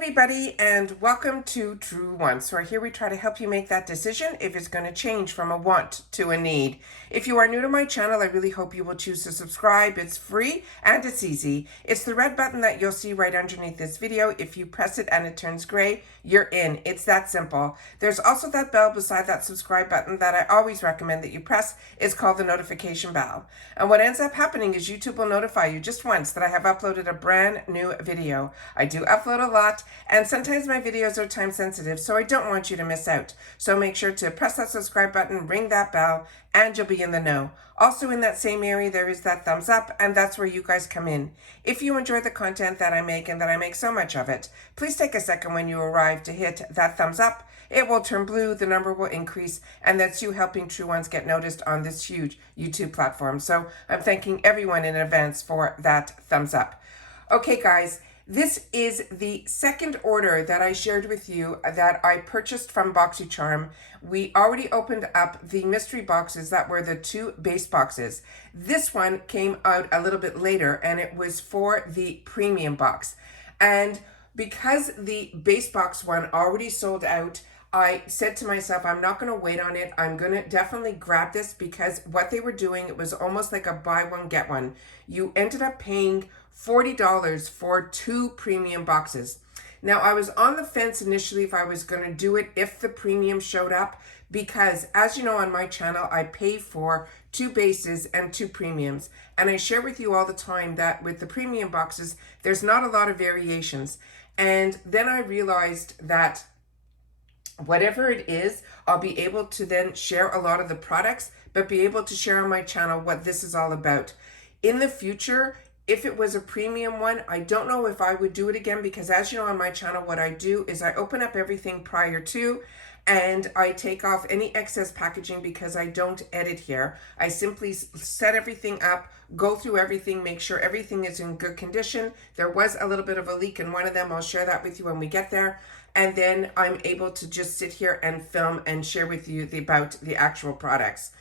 everybody, and welcome to True Want. So here we try to help you make that decision if it's going to change from a want to a need. If you are new to my channel, I really hope you will choose to subscribe. It's free and it's easy. It's the red button that you'll see right underneath this video. If you press it and it turns gray, you're in. It's that simple. There's also that bell beside that subscribe button that I always recommend that you press. It's called the notification bell. And what ends up happening is YouTube will notify you just once that I have uploaded a brand new video. I do upload a lot, and sometimes my videos are time sensitive, so I don't want you to miss out. So make sure to press that subscribe button, ring that bell, and you'll be in the know. Also in that same area, there is that thumbs up, and that's where you guys come in. If you enjoy the content that I make, and that I make so much of it, please take a second when you arrive to hit that thumbs up. It will turn blue, the number will increase, and that's you helping True Ones get noticed on this huge YouTube platform. So I'm thanking everyone in advance for that thumbs up. Okay, guys. This is the second order that I shared with you that I purchased from Boxycharm. We already opened up the mystery boxes that were the 2 base boxes. This one came out a little bit later, and it was for the premium box. And because the base box one already sold out, I said to myself, I'm not going to wait on it. I'm going to definitely grab this, because what they were doing, it was almost like a buy one, get one. You ended up paying $40 for 2 premium boxes. Now, I was on the fence initially if I was going to do it if the premium showed up, because as you know, on my channel, I pay for 2 bases and 2 premiums. And I share with you all the time that with the premium boxes, there's not a lot of variations. And then I realized that whatever it is, I'll be able to then share a lot of the products, but be able to share on my channel what this is all about. In the future, if it was a premium one, I don't know if I would do it again, because as you know, on my channel, what I do is I open up everything prior to, and I take off any excess packaging because I don't edit here. I simply set everything up, go through everything, make sure everything is in good condition. There was a little bit of a leak in one of them. I'll share that with you when we get there. And then I'm able to just sit here and film and share with you about the actual products.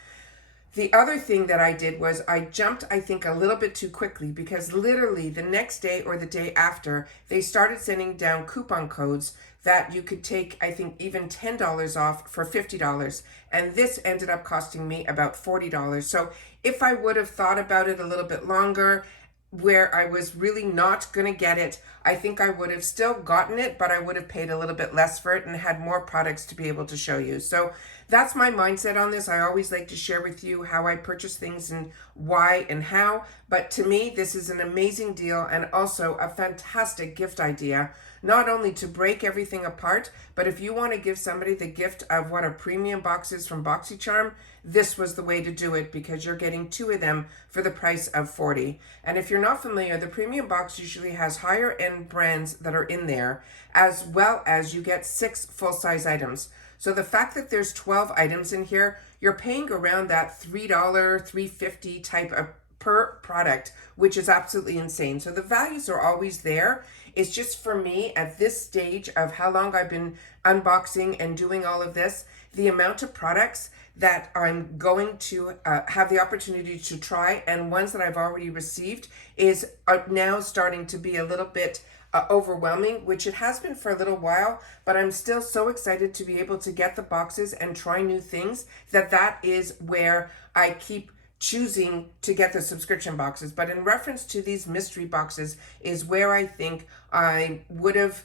The other thing that I did was I jumped, I think, a little bit too quickly, because literally the next day or the day after, they started sending down coupon codes that you could take, I think, even $10 off for $50. And this ended up costing me about $40. So if I would have thought about it a little bit longer, where I was really not going to get it, I think I would have still gotten it, but I would have paid a little bit less for it and had more products to be able to show you. So that's my mindset on this. I always like to share with you how I purchase things and why and how. But to me, this is an amazing deal, and also a fantastic gift idea. Not only to break everything apart, but if you want to give somebody the gift of what a premium box is from Boxycharm, this was the way to do it, because you're getting 2 of them for the price of $40. And if you're not familiar, the premium box usually has higher end brands that are in there, as well as you get 6 full-size items. So the fact that there's 12 items in here, you're paying around that $3, $3.50 type of per product, which is absolutely insane. So the values are always there. It's just, for me, at this stage of how long I've been unboxing and doing all of this, the amount of products that I'm going to have the opportunity to try, and ones that I've already received, is now starting to be a little bit overwhelming, which it has been for a little while, but I'm still so excited to be able to get the boxes and try new things that is where I keep choosing to get the subscription boxes. But in reference to these mystery boxes is where I think I would have,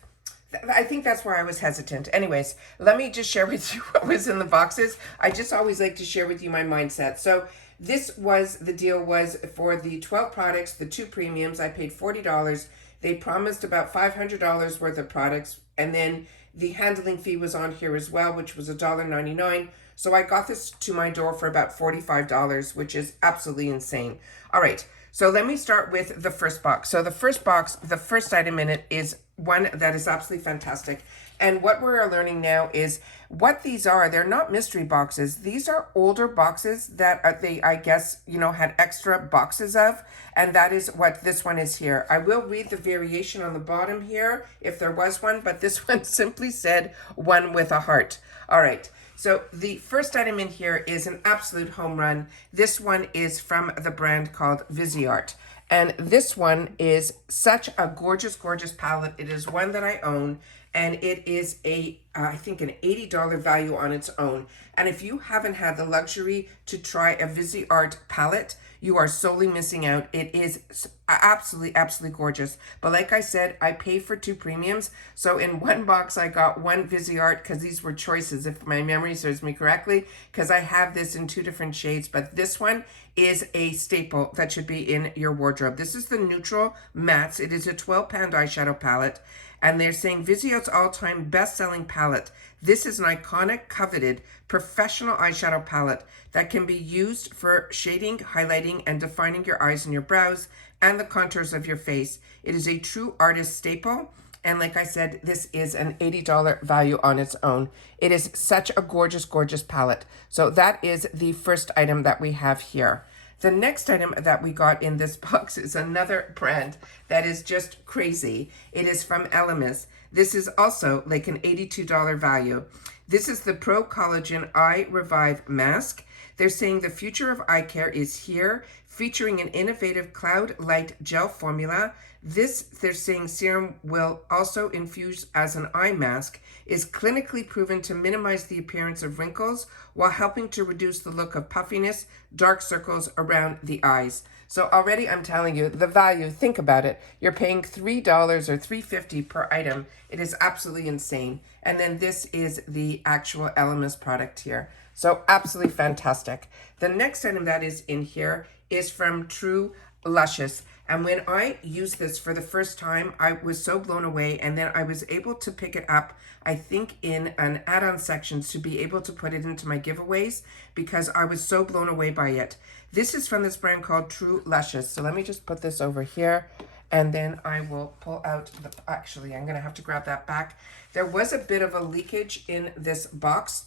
I think that's where I was hesitant. Anyways, let me just share with you what was in the boxes. I just always like to share with you my mindset. So this was, the deal was for the 12 products, the 2 premiums, I paid $40. They promised about $500 worth of products, and then the handling fee was on here as well, which was $1.99. So I got this to my door for about $45, which is absolutely insane. All right, so let me start with the first box. So the first box, the first item in it is one that is absolutely fantastic. And what we're learning now is what these are. They're not mystery boxes. These are older boxes that they, I guess, you know, had extra boxes of. And that is what this one is here. I will read the variation on the bottom here if there was one, but this one simply said one with a heart. All right. So the first item in here is an absolute home run. This one is from the brand called Viseart. And this one is such a gorgeous, gorgeous palette. It is one that I own, and it is I think an $80 value on its own. And if you haven't had the luxury to try a Viseart palette, you are solely missing out. It is absolutely, absolutely gorgeous. But like I said, I pay for 2 premiums. So in one box, I got 1 Viseart because these were choices, if my memory serves me correctly, because I have this in 2 different shades. But this one is a staple that should be in your wardrobe. This is the Neutral Mattes. It is a 12-pound eyeshadow palette. And they're saying Viseart's all-time best-selling palette. This is an iconic, coveted, professional eyeshadow palette that can be used for shading, highlighting, and defining your eyes and your brows and the contours of your face. It is a true artist staple. And like I said, this is an $80 value on its own. It is such a gorgeous, gorgeous palette. So that is the first item that we have here. The next item that we got in this box is another brand that is just crazy. It is from Elemis. This is also like an $82 value. This is the Pro Collagen Eye Revive Mask. They're saying the future of eye care is here, featuring an innovative cloud light gel formula. This, they're saying, serum will also infuse as an eye mask, is clinically proven to minimize the appearance of wrinkles while helping to reduce the look of puffiness, dark circles around the eyes. So already I'm telling you, the value, think about it. You're paying $3 or $3.50 per item. It is absolutely insane. And then this is the actual Elemis product here. So absolutely fantastic. The next item that is in here is from True Luscious. And when I used this for the first time, I was so blown away. And then I was able to pick it up, I think, in an add-on section to be able to put it into my giveaways because I was so blown away by it. This is from this brand called True Luscious. So let me just put this over here. And then I will pull out actually, I'm going to have to grab that back. There was a bit of a leakage in this box.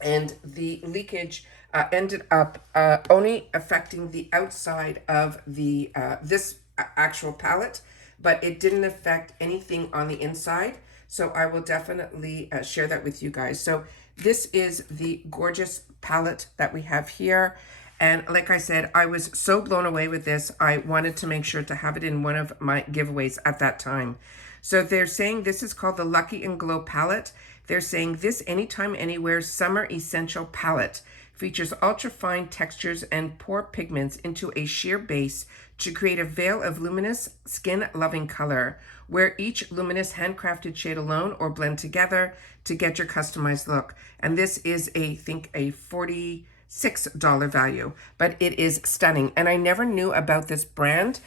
And the leakage ended up only affecting the outside of the this actual palette, but it didn't affect anything on the inside. So I will definitely share that with you guys. So this is the gorgeous palette that we have here. And like I said, I was so blown away with this. I wanted to make sure to have it in one of my giveaways at that time. So they're saying this is called the Lucky and Glow palette. They're saying this anytime, anywhere summer essential palette features ultra-fine textures and pour pigments into a sheer base to create a veil of luminous, skin-loving color, where each luminous handcrafted shade alone or blend together to get your customized look. And this is, I think, a $46 value, but it is stunning. And I never knew about this brand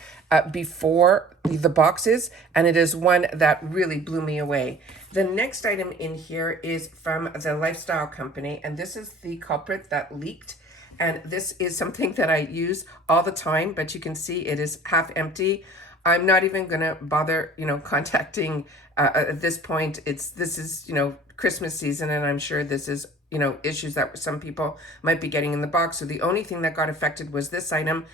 before the boxes, and it is one that really blew me away. The next item in here is from the Lifestyle Company, and this is the culprit that leaked. And this is something that I use all the time, but you can see it is half empty. I'm not even gonna bother, contacting at this point. This is Christmas season, and I'm sure this is issues that some people might be getting in the box. So the only thing that got affected was this item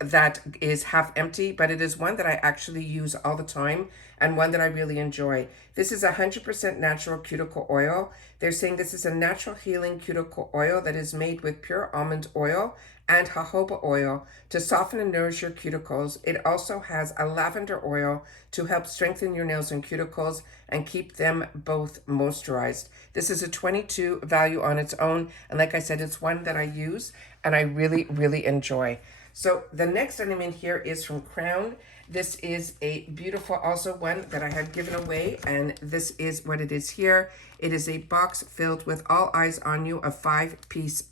that is half empty, but it is one that I actually use all the time and one that I really enjoy. This is 100% natural cuticle oil. They're saying this is a natural healing cuticle oil that is made with pure almond oil and jojoba oil to soften and nourish your cuticles. It also has a lavender oil to help strengthen your nails and cuticles and keep them both moisturized. This is a 22 value on its own. And like I said, it's one that I use and I really, really enjoy. So the next item in here is from Crown. This is a beautiful also one that I had given away, and this is what it is here. It is a box filled with All Eyes on You, a 5-piece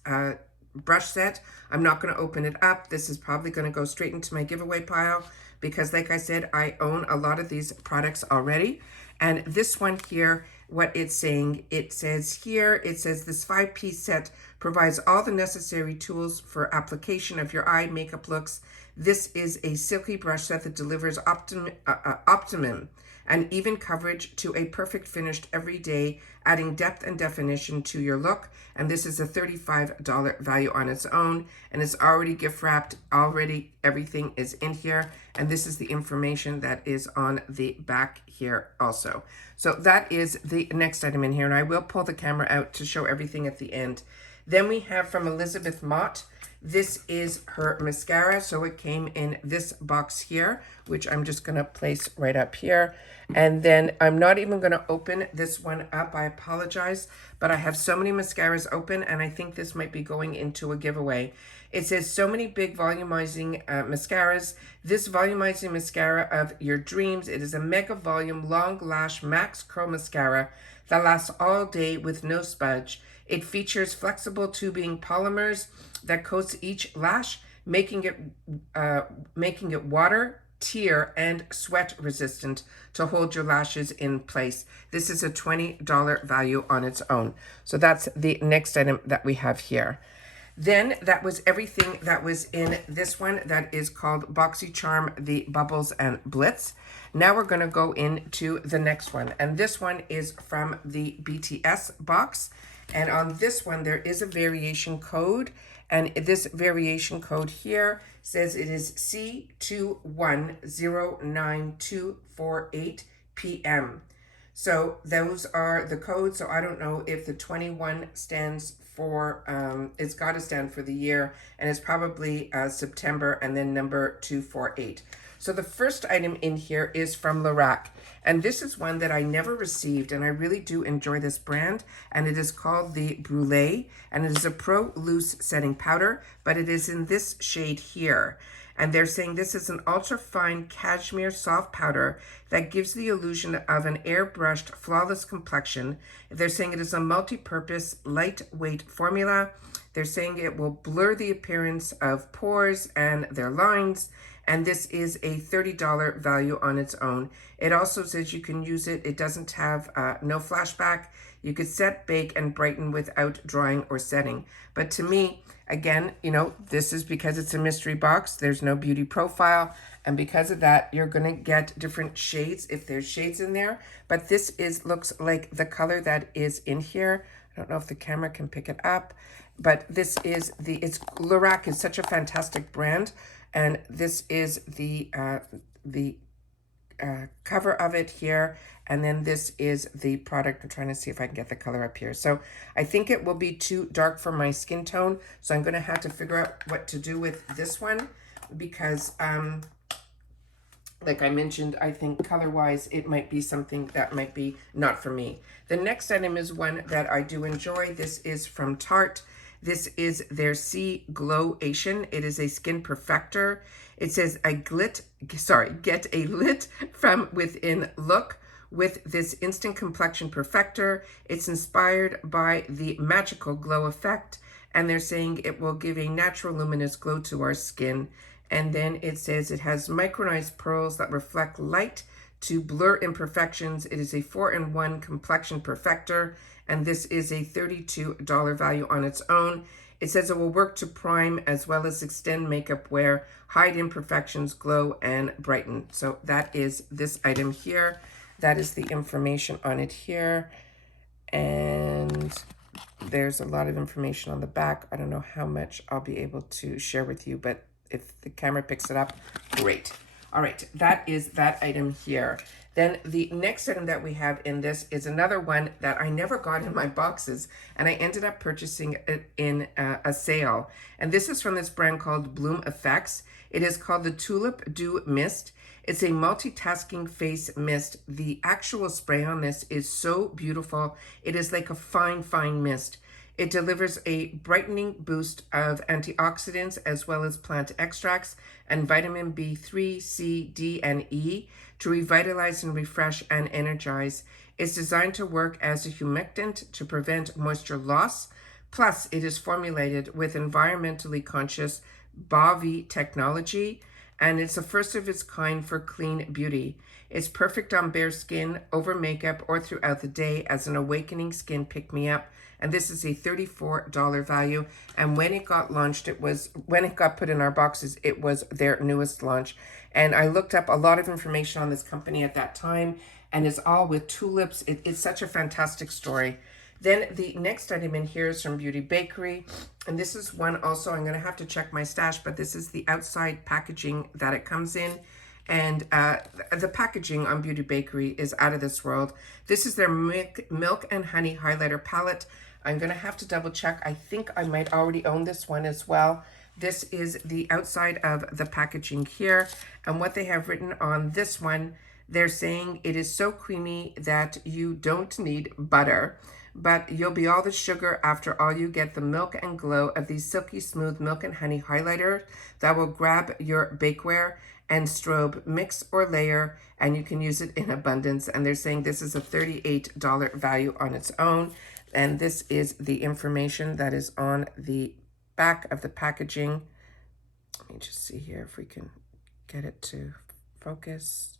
brush set. I'm not going to open it up. This is probably going to go straight into my giveaway pile because like I said, I own a lot of these products already. And this one here, what it's saying, it says this 5-piece set provides all the necessary tools for application of your eye makeup looks. This is a silky brush set that delivers optimum and even coverage to a perfect finished every day, adding depth and definition to your look. And this is a $35 value on its own, and it's already gift wrapped. Already everything is in here, and this is the information that is on the back here also. So that is the next item in here, and I will pull the camera out to show everything at the end. Then we have from Elizabeth Mott. This is her mascara. So it came in this box here, which I'm just going to place right up here. And then I'm not even going to open this one up. I apologize, but I have so many mascaras open, and I think this might be going into a giveaway. It says so many big volumizing mascaras. This volumizing mascara of your dreams. It is a mega volume long lash max curl mascara that lasts all day with no smudge. It features flexible tubing polymers that coats each lash, making it water, tear, and sweat resistant to hold your lashes in place. This is a $20 value on its own. So that's the next item that we have here. Then that was everything that was in this one that is called Boxycharm, the Bubbles and Blitz. Now we're going to go into the next one. And this one is from the BTS box. And on this one, there is a variation code. And this variation code here says it is C2109248 PM. So those are the codes. So I don't know if the 21 stands for, it's got to stand for the year, and it's probably September, and then number 248. So the first item in here is from Lorac, and this is one that I never received, and I really do enjoy this brand, and it is called the Brûlée, and it is a Pro Loose Setting Powder, but it is in this shade here. And they're saying this is an ultra-fine cashmere soft powder that gives the illusion of an airbrushed, flawless complexion. They're saying it is a multi-purpose, lightweight formula. They're saying it will blur the appearance of pores and their lines. And this is a $30 value on its own. It also says you can use it. It doesn't have no flashback. You could set, bake, and brighten without drying or setting. But to me, again, you know, this is because it's a mystery box. There's no beauty profile. And because of that, you're going to get different shades if there's shades in there. But this looks like the color that is in here. I don't know if the camera can pick it up. But this is Lorac is such a fantastic brand. And this is the cover of it here. And then this is the product. I'm trying to see if I can get the color up here. So I think it will be too dark for my skin tone. So I'm going to have to figure out what to do with this one because, like I mentioned, I think color-wise, it might be something that might be not for me. The next item is one that I do enjoy. This is from Tarte. This is their Sea Glow-ation. It is a skin perfector. It says get a lit from within look with this instant complexion perfector. It's inspired by the magical glow effect, and they're saying it will give a natural luminous glow to our skin. And then it says it has micronized pearls that reflect light to blur imperfections. It is a 4-in-1 complexion perfector, and this is a $32 value on its own. It says it will work to prime as well as extend makeup wear, hide imperfections, glow, and brighten. So that is this item here. That is the information on it here. And there's a lot of information on the back. I don't know how much I'll be able to share with you, but if the camera picks it up, great. All right, that is that item here. Then the next item that we have in this is another one that I never got in my boxes, and I ended up purchasing it in a sale. And this is from this brand called Bloom Effects. It is called the Tulip Dew Mist. It's a multitasking face mist. The actual spray on this is so beautiful. It is like a fine, fine mist. It delivers a brightening boost of antioxidants as well as plant extracts and vitamin B3, C, D, and E to revitalize and refresh and energize. It's designed to work as a humectant to prevent moisture loss. Plus, it is formulated with environmentally conscious BAVI technology, and it's the first of its kind for clean beauty. It's perfect on bare skin, over makeup, or throughout the day as an awakening skin pick-me-up. And this is a $34 value. And when it got launched, when it got put in our boxes, it was their newest launch. And I looked up a lot of information on this company at that time, and it's all with tulips. It's such a fantastic story. Then the next item in here is from Beauty Bakery. And this is one also, I'm going to have to check my stash, but this is the outside packaging that it comes in. And the packaging on Beauty Bakery is out of this world. This is their milk and honey highlighter palette. I'm going to have to double check. I think I might already own this one as well. This is the outside of the packaging here. And what they have written on this one, they're saying it is so creamy that you don't need butter, but you'll be all the sugar after all. You get the milk and glow of these silky smooth milk and honey highlighters that will grab your bakeware and strobe, mix or layer, and you can use it in abundance. And they're saying this is a $38 value on its own. And this is the information that is on the back of the packaging. Let me just see here if we can get it to focus.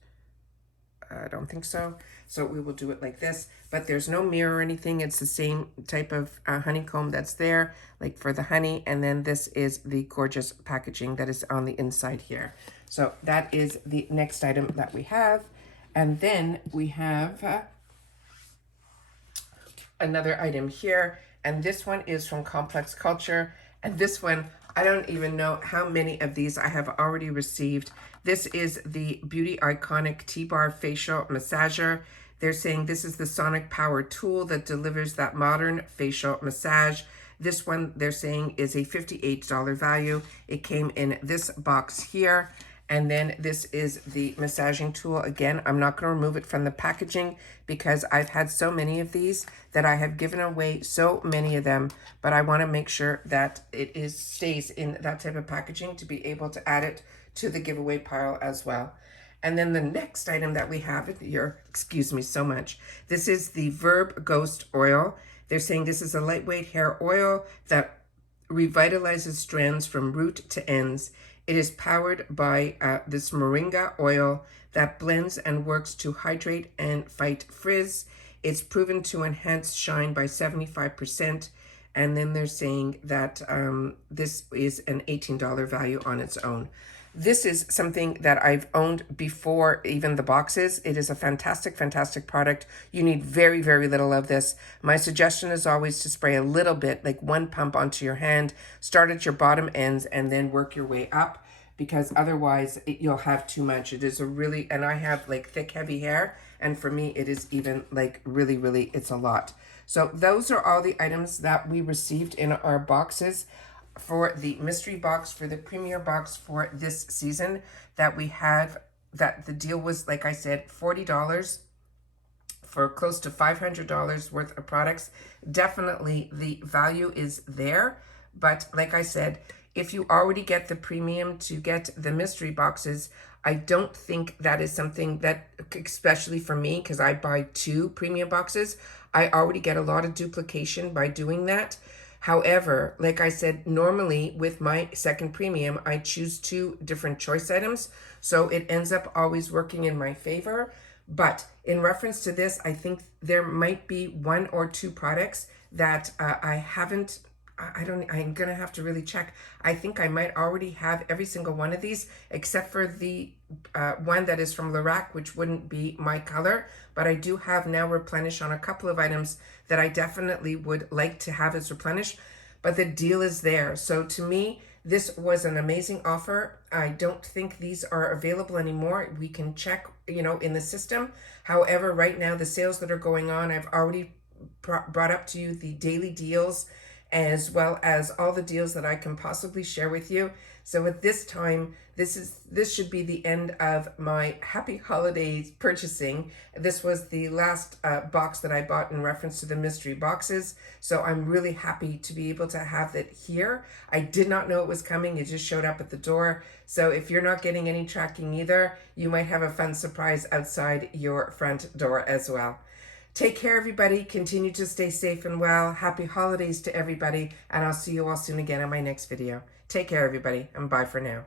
I don't think so. So we will do it like this, but there's no mirror or anything. It's the same type of honeycomb that's there, like for the honey. And then this is the gorgeous packaging that is on the inside here. So that is the next item that we have. And then we have another item here. And this one is from Complex Culture. And this one, I don't even know how many of these I have already received. This is the Beauty Iconic T-Bar Facial Massager. They're saying this is the sonic power tool that delivers that modern facial massage. This one, they're saying, is a $58 value. It came in this box here. And then this is the massaging tool. Again, I'm not going to remove it from the packaging because I've had so many of these that I have given away so many of them. But I want to make sure that it stays in that type of packaging to be able to add it to the giveaway pile as well. And then the next item that we have here, excuse me so much, this is the Verb Ghost Oil. They're saying this is a lightweight hair oil that revitalizes strands from root to ends. It is powered by this moringa oil that blends and works to hydrate and fight frizz. It's proven to enhance shine by 75%. And then they're saying that this is an $18 value on its own. This is something that I've owned before even the boxes. It is a fantastic, fantastic product. You need very, very little of this. My suggestion is always to spray a little bit, like one pump onto your hand, start at your bottom ends, and then work your way up, because otherwise you'll have too much. It is a really, and I have like thick, heavy hair, and for me, it is even like really, really, it's a lot. So those are all the items that we received in our boxes for the mystery box, for the premiere box for this season that we have. That the deal was, like I said, $40 for close to $500 worth of products. Definitely the value is there, but like I said, if you already get the premium to get the mystery boxes, I don't think that is something that, especially for me, because I buy 2 premium boxes, I already get a lot of duplication by doing that. However, like I said, normally with my second premium, I choose 2 different choice items. So it ends up always working in my favor. But in reference to this, I think there might be 1 or 2 products that I haven't, I'm going to have to really check. I think I might already have every single one of these, except for the one that is from Lorac, which wouldn't be my color. But I do have now replenish on a couple of items that I definitely would like to have as replenish. But the deal is there. So to me, this was an amazing offer. I don't think these are available anymore. We can check, in the system. However, right now, the sales that are going on, I've already brought up to you the daily deals, as well as all the deals that I can possibly share with you. So at this time, this should be the end of my happy holidays purchasing. This was the last box that I bought in reference to the mystery boxes. So I'm really happy to be able to have it here. I did not know it was coming. It just showed up at the door. So if you're not getting any tracking either, you might have a fun surprise outside your front door as well. Take care, everybody. Continue to stay safe and well. Happy holidays to everybody. And I'll see you all soon again in my next video. Take care, everybody, and bye for now.